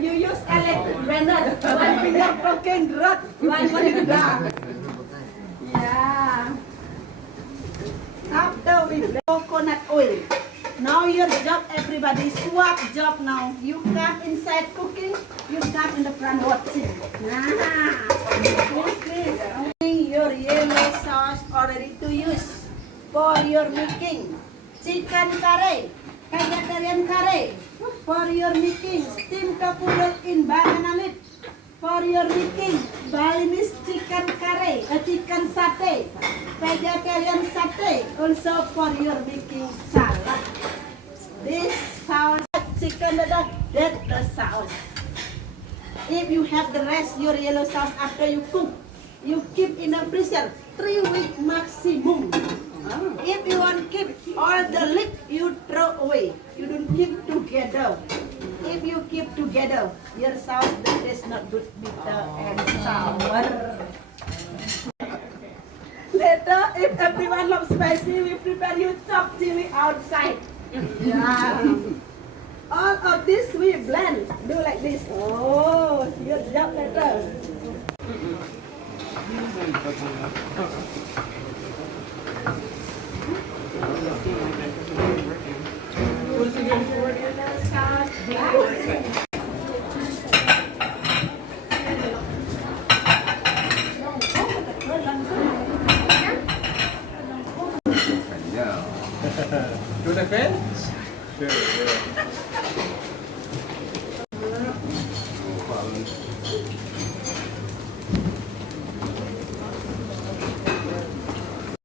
you use electric blender, one finger cooking rot, one finger. Yeah. After we blend coconut oil. Now your job, everybody, swap job now. You come inside cooking, you come in the front watching. Please. Your yellow sauce already to use for your making chicken curry, vegetarian curry, for your making steamed tofu in banana leaf, for your making Balinese chicken curry, a chicken satay, vegetarian satay, also for your making salad. This sauce, chicken ledak, that's the sauce. If you have the rest, your yellow sauce after you cook, you keep in the freezer 3 weeks maximum. If you want to keep all the lip, you throw away. You don't keep together. If you keep together, your sauce is not good, bitter and sour. Later, if everyone loves spicy, we prepare you chopped chili outside. Yeah. All of this we blend. Do like this. Oh, your job later. Do the fence? Sure, yeah.